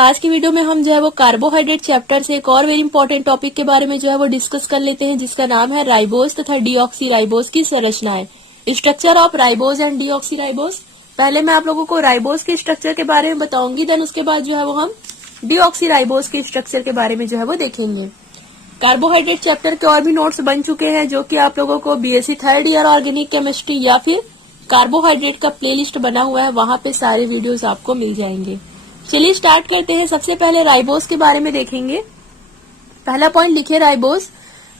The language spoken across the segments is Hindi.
आज की वीडियो में हम जो है वो कार्बोहाइड्रेट चैप्टर से एक और वेरी इंपॉर्टेंट टॉपिक के बारे में जो है वो डिस्कस कर लेते हैं, जिसका नाम है राइबोज तथा डीऑक्सी राइबोज की संरचनाएं। Structure of ribose and deoxy ribose. पहले मैं आप लोगों को राइबोज के स्ट्रक्चर के बारे में बताऊंगी, देन उसके बाद जो है वो हम डीऑक्सी राइबोज के स्ट्रक्चर के बारे में जो है वो देखेंगे। कार्बोहाइड्रेट चैप्टर के और भी नोट्स बन चुके हैं जो कि आप लोगों को BSc third year organic chemistry या फिर कार्बोहाइड्रेट का प्लेलिस्ट बना हुआ है, वहां पे सारे वीडियोस आपको मिल जाएंगे। चलिए स्टार्ट करते हैं। सबसे पहले राइबोज के बारे में देखेंगे। पहला पॉइंट लिखिए राइबोज।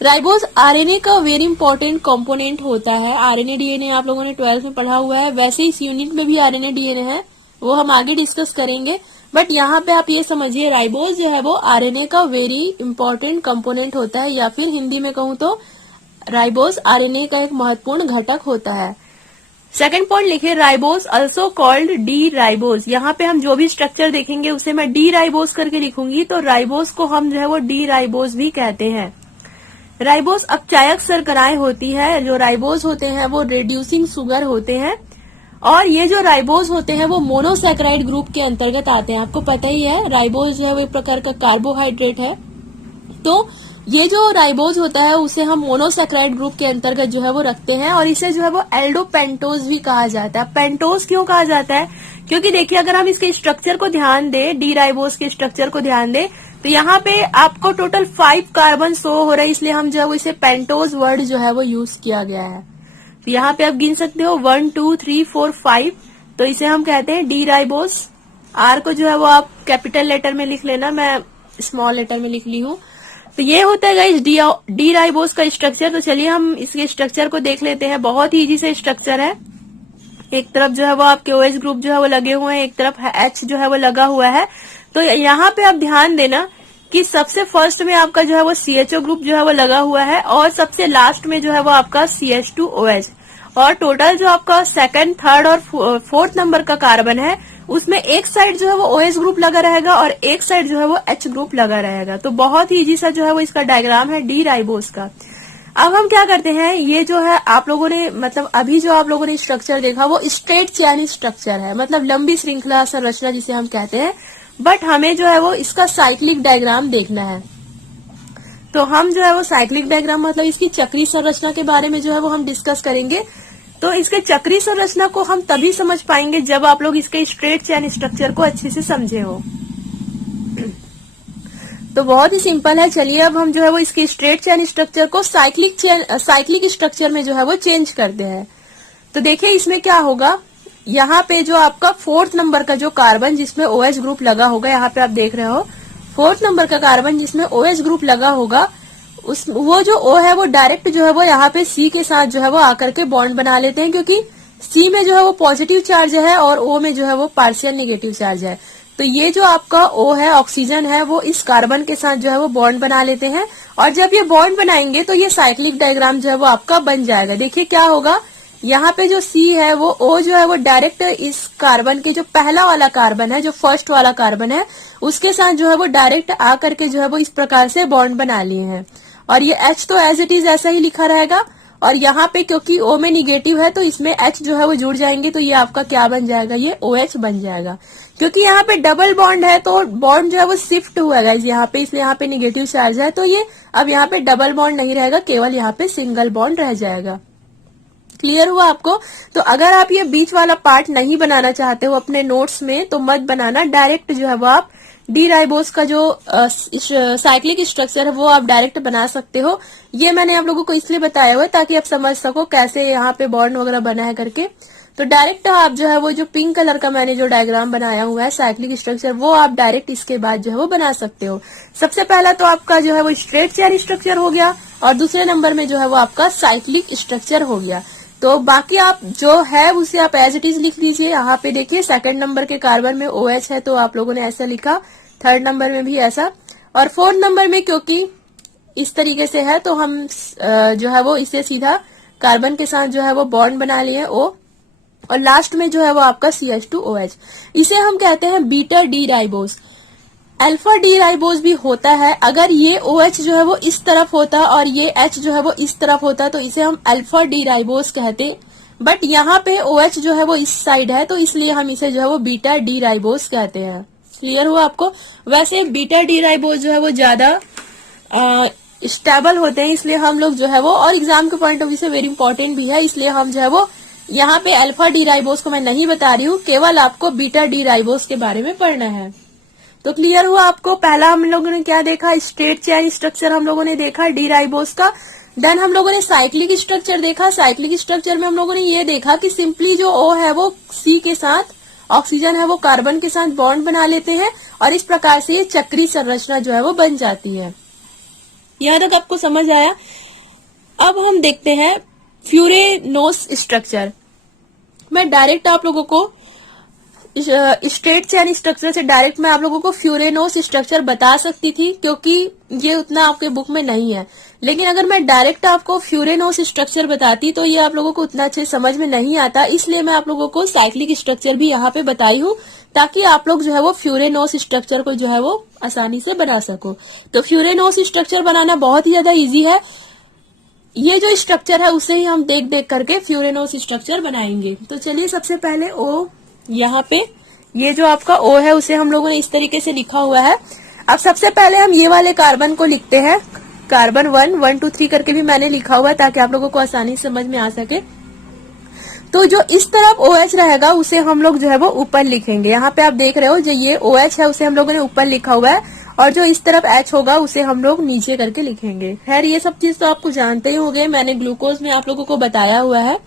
राइबोज आरएनए का वेरी इंपॉर्टेंट कंपोनेंट होता है। आरएनए डीएनए आप लोगों ने 12th में पढ़ा हुआ है, वैसे इस यूनिट में भी आरएनए डीएनए है, वो हम आगे डिस्कस करेंगे। बट यहाँ पे आप ये समझिए राइबोज जो है वो आरएनए का वेरी इंपॉर्टेंट कंपोनेंट होता है, या फिर हिंदी में कहूँ तो राइबोज आरएनए का एक महत्वपूर्ण घटक होता है। सेकंड पॉइंट लिखिए ribose also called D ribose. यहाँ पे हम जो भी स्ट्रक्चर देखेंगे उसे मैं डी राइबोज करके लिखूंगी, तो राइबोज को हम जो है वो डी राइबोज भी कहते हैं। राइबोज अपचायक शर्कराएं होती है। जो राइबोज होते हैं वो रिड्यूसिंग शुगर होते हैं, और ये जो राइबोज होते हैं वो मोनोसैकेराइड ग्रुप के अंतर्गत आते हैं। आपको पता ही है राइबोज जो है वो एक प्रकार का कार्बोहाइड्रेट है, तो ये जो राइबोज होता है उसे हम मोनोसैकेराइड ग्रुप के अंतर्गत जो है वो रखते हैं, और इसे जो है वो एल्डोपेंटोज भी कहा जाता है। पेंटोज क्यों कहा जाता है? क्योंकि देखिए अगर हम इसके स्ट्रक्चर को ध्यान दें, डी राइबोज के स्ट्रक्चर को ध्यान दें, तो यहाँ पे आपको टोटल 5 कार्बन शो हो रहा है, इसलिए हम जो है वो इसे पेंटोज वर्ड जो है वो यूज किया गया है। तो यहाँ पे आप गिन सकते हो 1 2 3 4 5, तो इसे हम कहते हैं डी राइबोज। आर को जो है वो आप कैपिटल लेटर में लिख लेना, मैं स्मॉल लेटर में लिख ली हूँ। तो ये होता है गाइस डी राइबोज का स्ट्रक्चर। तो चलिए हम इसके स्ट्रक्चर को देख लेते हैं। बहुत ही इजी से स्ट्रक्चर है। एक तरफ जो है वो आपके OH ग्रुप जो है वो लगे हुए हैं, एक तरफ H जो है वो लगा हुआ है। तो यहाँ पे आप ध्यान देना कि सबसे फर्स्ट में आपका जो है वो CHO ग्रुप जो है वो लगा हुआ है, और सबसे लास्ट में जो है वो आपका CH2OH। और टोटल जो आपका सेकंड, थर्ड और फोर्थ नंबर का कार्बन है उसमें एक साइड जो है वो OH ग्रुप लगा रहेगा और एक साइड जो है वो H ग्रुप लगा रहेगा। तो बहुत ही इजी सा जो है वो इसका डायग्राम है डी राइबोज का। अब हम क्या करते हैं, ये जो है आप लोगों ने मतलब अभी जो आप लोगों ने स्ट्रक्चर देखा वो स्ट्रेट चैन स्ट्रक्चर है, मतलब लंबी श्रृंखला संरचना जिसे हम कहते हैं। बट हमें जो है वो इसका साइक्लिक डायग्राम देखना है। तो हम जो है वो साइक्लिक डायग्राम मतलब इसकी चक्रीय संरचना के बारे में जो है वो हम डिस्कस करेंगे। तो इसके चक्रीय संरचना को हम तभी समझ पाएंगे जब आप लोग इसके स्ट्रेट चैन स्ट्रक्चर को अच्छे से समझे हो। तो बहुत ही सिंपल है। चलिए अब हम जो है वो इसके स्ट्रेट चैन स्ट्रक्चर को साइक्लिक स्ट्रक्चर में जो है वो चेंज करते हैं। तो देखिए इसमें क्या होगा, यहाँ पे जो आपका फोर्थ नंबर का जो कार्बन जिसमें OH ग्रुप लगा होगा, यहाँ पे आप देख रहे हो फोर्थ नंबर का कार्बन जिसमें OH ग्रुप लगा होगा, वो जो O है वो डायरेक्ट जो है वो यहाँ पे C के साथ जो है वो आकर के बॉन्ड बना लेते हैं, क्योंकि C में जो है वो पॉजिटिव चार्ज है और O में जो है वो पार्शियल नेगेटिव चार्ज है। तो ये जो आपका O है, ऑक्सीजन है, वो इस कार्बन के साथ जो है वो बॉन्ड बना लेते हैं, और जब ये बॉन्ड बनाएंगे तो ये साइक्लिक डायग्राम जो है वो आपका बन जाएगा। देखिए क्या होगा, यहाँ पे जो C है वो O जो है वो डायरेक्ट इस कार्बन के जो पहला वाला कार्बन है, जो फर्स्ट वाला कार्बन है, उसके साथ जो है वो डायरेक्ट आकर के जो है वो इस प्रकार से बॉन्ड बना लिए हैं। और ये H तो एज इट इज ऐसा ही लिखा रहेगा, और यहाँ पे क्योंकि O में निगेटिव है तो इसमें H जो है वो जुड़ जाएंगे, तो ये आपका क्या बन जाएगा, ये OH बन जाएगा। क्योंकि यहाँ पे डबल बॉन्ड है तो बॉन्ड जो है वो शिफ्ट हुआ है यहाँ पे, इसलिए यहाँ पे निगेटिव चार्ज है, तो ये अब यहाँ पे डबल बॉन्ड नहीं रहेगा, केवल यहाँ पे सिंगल बॉन्ड रह जाएगा। क्लियर हुआ आपको? तो अगर आप ये बीच वाला पार्ट नहीं बनाना चाहते हो अपने नोट्स में तो मत बनाना, डायरेक्ट जो है वो आप डी राइबोज का जो साइक्लिक स्ट्रक्चर है वो आप डायरेक्ट बना सकते हो। ये मैंने आप लोगों को इसलिए बताया हुआ है ताकि आप समझ सको कैसे यहाँ पे बॉन्ड वगैरह बना है करके। तो डायरेक्ट आप जो है वो जो पिंक कलर का मैंने जो डायग्राम बनाया हुआ है साइक्लिक स्ट्रक्चर, वो आप डायरेक्ट इसके बाद जो है वो बना सकते हो। सबसे पहला तो आपका जो है वो स्ट्रेट चेन स्ट्रक्चर हो गया, और दूसरे नंबर में जो है वो आपका साइक्लिक स्ट्रक्चर हो गया। तो बाकी आप जो है उसे आप एज इट इज लिख लीजिए। यहाँ पे देखिए सेकंड नंबर के कार्बन में OH है तो आप लोगों ने ऐसा लिखा, थर्ड नंबर में भी ऐसा, और फोर्थ नंबर में क्योंकि इस तरीके से है तो हम जो है वो इसे सीधा कार्बन के साथ जो है वो बॉन्ड बना लिए O, और लास्ट में जो है वो आपका CH2OH। इसे हम कहते हैं beta D ribose. Alpha D ribose भी होता है। अगर ये OH जो है वो इस तरफ होता और ये H जो है वो इस तरफ होता तो इसे हम अल्फा डी राइबोज कहते, बट यहाँ पे OH जो है वो इस साइड है तो इसलिए हम इसे जो है वो बीटा डी राइबोज कहते हैं। क्लियर हुआ आपको। वैसे बीटा डी राइबोज जो है वो ज्यादा स्टेबल होते हैं, इसलिए हम लोग जो है वो, और एग्जाम के पॉइंट ऑफ व्यू से वेरी इंपॉर्टेंट भी है, इसलिए हम जो है वो यहाँ पे अल्फा डी राइबोज को मैं नहीं बता रही हूँ, केवल आपको बीटा डी राइबोज के बारे में पढ़ना है। तो क्लियर हुआ आपको। पहला हम लोगों ने क्या देखा, स्ट्रेट चेन स्ट्रक्चर हम लोगों ने देखा डी राइबोज का। देन हम लोगों ने साइक्लिक स्ट्रक्चर देखा। साइक्लिक स्ट्रक्चर में हम लोगों ने ये देखा कि सिंपली जो O है वो C के साथ, ऑक्सीजन है वो कार्बन के साथ बॉन्ड बना लेते हैं, और इस प्रकार से ये चक्री संरचना जो है वो बन जाती है। यहां तक आपको समझ आया। अब हम देखते हैं फ्यूरेनोस स्ट्रक्चर। मैं डायरेक्ट आप लोगों को स्ट्रेट चेन स्ट्रक्चर से डायरेक्ट मैं आप लोगों को फ्यूरेनोस स्ट्रक्चर बता सकती थी, क्योंकि ये उतना आपके बुक में नहीं है। लेकिन अगर मैं डायरेक्ट आपको फ्यूरेनोस स्ट्रक्चर बताती तो ये आप लोगों को उतना अच्छे समझ में नहीं आता, इसलिए मैं आप लोगों को साइक्लिक स्ट्रक्चर भी यहाँ पे बताई हूँ, ताकि आप लोग जो है वो फ्यूरेनोस स्ट्रक्चर को जो है वो आसानी से बना सको। तो फ्यूरेनोस स्ट्रक्चर बनाना बहुत ही ज्यादा इजी है। ये जो स्ट्रक्चर है उसे ही हम देख देख करके फ्यूरेनोस स्ट्रक्चर बनाएंगे। तो चलिए सबसे पहले O, यहाँ पे ये जो आपका O है उसे हम लोगों ने इस तरीके से लिखा हुआ है। अब सबसे पहले हम ये वाले कार्बन को लिखते हैं, कार्बन 1, 1, 2, 3 करके भी मैंने लिखा हुआ है ताकि आप लोगों को आसानी से समझ में आ सके। तो जो इस तरफ OH रहेगा उसे हम लोग जो है वो ऊपर लिखेंगे। यहाँ पे आप देख रहे हो जो ये OH है उसे हम लोगों ने ऊपर लिखा हुआ है, और जो इस तरफ H होगा उसे हम लोग नीचे करके लिखेंगे। खैर ये सब चीज तो आपको जानते ही होंगे, मैंने ग्लूकोज में आप लोगों को बताया हुआ है।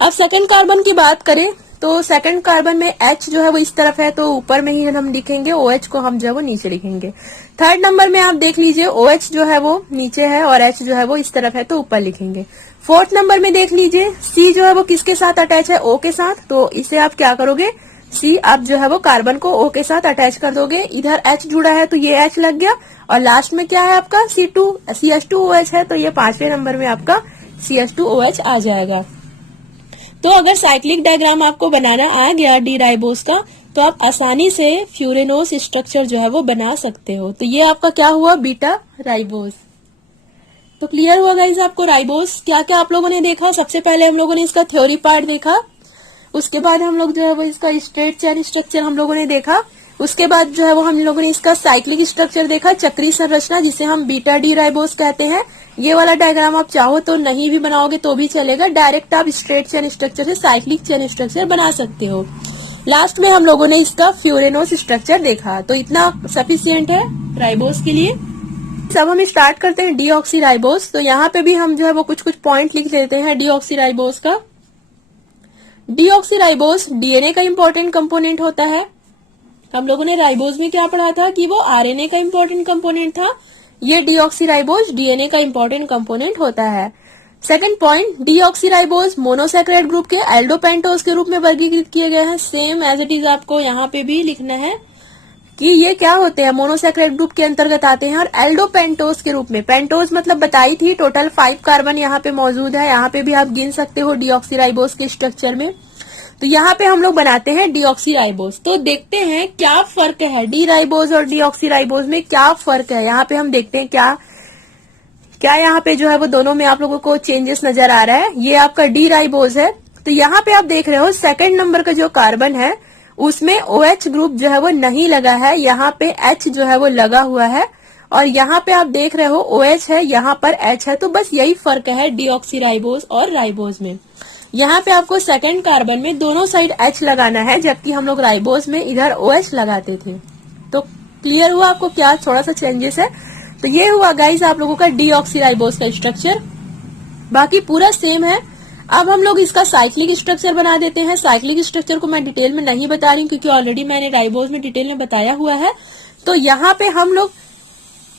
अब सेकंड कार्बन की बात करें तो सेकंड कार्बन में H जो है वो इस तरफ है, तो ऊपर में ही हम लिखेंगे, OH को हम जो है वो नीचे लिखेंगे। थर्ड नंबर में आप देख लीजिए OH जो है वो नीचे है और H जो है वो इस तरफ है, तो ऊपर लिखेंगे। फोर्थ नंबर में देख लीजिए C जो है वो किसके साथ अटैच है, O के साथ, तो इसे आप क्या करोगे, C आप जो है वो कार्बन को O के साथ अटैच कर दोगे। इधर H जुड़ा है तो ये H लग गया, और लास्ट में क्या है आपका CH2OH है, तो ये 5वें नंबर में आपका CH2OH आ जाएगा। तो अगर साइक्लिक डायग्राम आपको बनाना आ गया डी राइबोस का, तो आप आसानी से फ्यूरेनोस स्ट्रक्चर जो है वो बना सकते हो। तो ये आपका क्या हुआ, बीटा राइबोस। तो क्लियर हुआ गाइस आपको राइबोस क्या क्या आप लोगों ने देखा। सबसे पहले हम लोगों ने इसका थ्योरी पार्ट देखा, उसके बाद हम लोग जो है वो इसका स्ट्रेट चेन स्ट्रक्चर हम लोगों ने देखा, उसके बाद जो है वो हम लोगों ने इसका साइक्लिक स्ट्रक्चर देखा, चक्री संरचना जिसे हम बीटा डी राइबोस कहते हैं। ये वाला डायग्राम आप चाहो तो नहीं भी बनाओगे तो भी चलेगा, डायरेक्ट आप स्ट्रेट चेन स्ट्रक्चर से साइक्लिक चेन स्ट्रक्चर बना सकते हो। लास्ट में हम लोगों ने इसका फ्यूरेनोस स्ट्रक्चर देखा। तो इतना सफिशियंट है राइबोस के लिए। अब हम स्टार्ट करते हैं डीऑक्सी राइबोस। तो यहाँ पे भी हम जो है वो कुछ कुछ पॉइंट लिख लेते हैं डीऑक्सी राइबोस का। डीऑक्सी राइबोस डीएनए का इम्पोर्टेंट कंपोनेंट होता है। हम लोगों ने राइबोस में क्या पढ़ा था कि वो आरएनए का इम्पोर्टेंट कंपोनेंट था। ये डीऑक्सी राइबोस डीएनए का इम्पोर्टेंट कंपोनेंट होता है। Second point, deoxy ribose monosaccharide group के एल्डोपेंटोज के रूप में वर्गीकृत किए गए हैं। सेम एज इट इज आपको यहाँ पे भी लिखना है कि ये क्या होते हैं, मोनोसैकेराइड ग्रुप के अंतर्गत आते हैं और एल्डोपेंटोज के रूप में। पेंटोज मतलब बताई थी, टोटल 5 कार्बन यहाँ पे मौजूद है। यहाँ पे भी आप गिन सकते हो डीऑक्सी राइबोस के स्ट्रक्चर में। तो यहाँ पे हम लोग बनाते हैं डीऑक्सी राइबोस। तो देखते हैं क्या फर्क है डी राइबोस और डीऑक्सी राइबोस में, क्या फर्क है। यहाँ पे हम देखते हैं क्या यहाँ पे जो है वो दोनों में आप लोगों को चेंजेस नजर आ रहा है। ये आपका डी राइबोस है। तो यहाँ पे आप देख रहे हो सेकंड नंबर का जो कार्बन है उसमें OH ग्रुप जो है वो नहीं लगा है, यहाँ पे H जो है वो लगा हुआ है, और यहाँ पे आप देख रहे हो OH है, यहाँ पर H है। तो बस यही फर्क है डीऑक्सी राइबोस और राइबोस में। यहाँ पे आपको सेकंड कार्बन में दोनों साइड H लगाना है, जबकि हम लोग राइबोस में इधर OH लगाते थे। तो क्लियर हुआ आपको क्या थोड़ा सा चेंजेस है। तो ये हुआ गाइस आप लोगों का डीऑक्सी राइबोस का स्ट्रक्चर, बाकी पूरा सेम है। अब हम लोग इसका साइक्लिक स्ट्रक्चर बना देते हैं। साइक्लिक स्ट्रक्चर को मैं डिटेल में नहीं बता रही हूँ क्योंकि ऑलरेडी मैंने राइबोस में डिटेल में बताया हुआ है। तो यहाँ पे हम लोग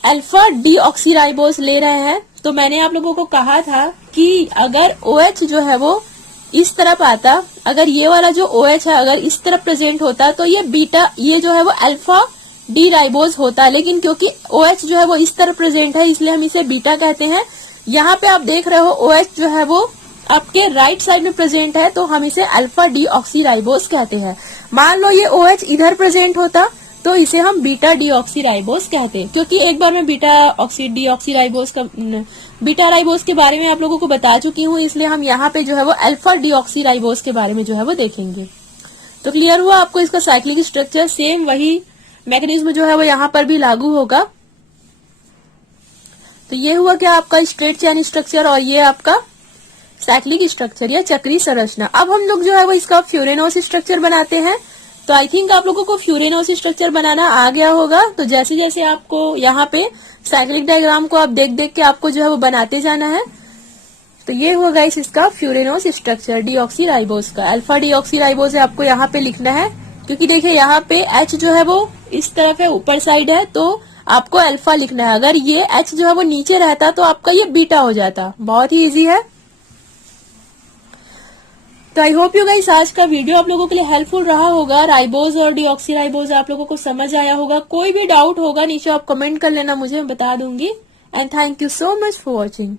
अल्फा डीऑक्सी राइबोस ले रहे हैं। तो मैंने आप लोगों को कहा था कि अगर OH जो है वो इस तरफ आता, अगर ये वाला जो OH है अगर इस तरफ प्रेजेंट होता तो ये बीटा, ये जो है वो अल्फा डी राइबोस होता, लेकिन क्योंकि OH जो है वो इस तरफ प्रेजेंट है इसलिए हम इसे बीटा कहते हैं। यहाँ पे आप देख रहे हो OH जो है वो आपके राइट साइड में प्रेजेंट है, तो हम इसे अल्फा डीऑक्सी राइबोस कहते हैं। मान लो ये OH इधर प्रेजेंट होता तो इसे हम बीटा डीऑक्सी राइबोस कहते हैं, क्योंकि एक बार मैं डीऑक्सी राइबोस का बीटा राइबोस के बारे में आप लोगों को बता चुकी हूँ, इसलिए हम यहाँ पे जो है वो अल्फा डीऑक्सी राइबोस के बारे में जो है वो देखेंगे। तो क्लियर हुआ आपको इसका साइक्लिक स्ट्रक्चर। सेम वही मैकेनिज्म जो है वो यहाँ पर भी लागू होगा। तो ये हुआ क्या आपका स्ट्रेट चेन स्ट्रक्चर और ये आपका साइक्लिक स्ट्रक्चर या चक्री संरचना। अब हम लोग जो है वो इसका फ्यूरेनोस स्ट्रक्चर बनाते हैं। तो आई थिंक आप लोगों को फ्यूरेनोस स्ट्रक्चर बनाना आ गया होगा। तो जैसे जैसे आपको यहाँ पे साइक्लिक डायग्राम को आप देख देख के आपको जो है वो बनाते जाना है। तो ये हुआ गाइस इसका फ्यूरेनोस स्ट्रक्चर डीऑक्सी राइबोस का। अल्फा डीऑक्सी राइबोस है आपको यहाँ पे लिखना है, क्योंकि देखिए यहाँ पे H जो है वो इस तरफ है, ऊपर साइड है, तो आपको अल्फा लिखना है। अगर ये H जो है वो नीचे रहता तो आपका ये बीटा हो जाता। बहुत ही इजी है। तो आई होप यू गाइस आज का वीडियो आप लोगों के लिए हेल्पफुल रहा होगा। राइबोज और डीऑक्सी राइबोज आप लोगों को समझ आया होगा। कोई भी डाउट होगा नीचे आप कमेंट कर लेना, मुझे मैं बता दूंगी। And thank you so much for watching.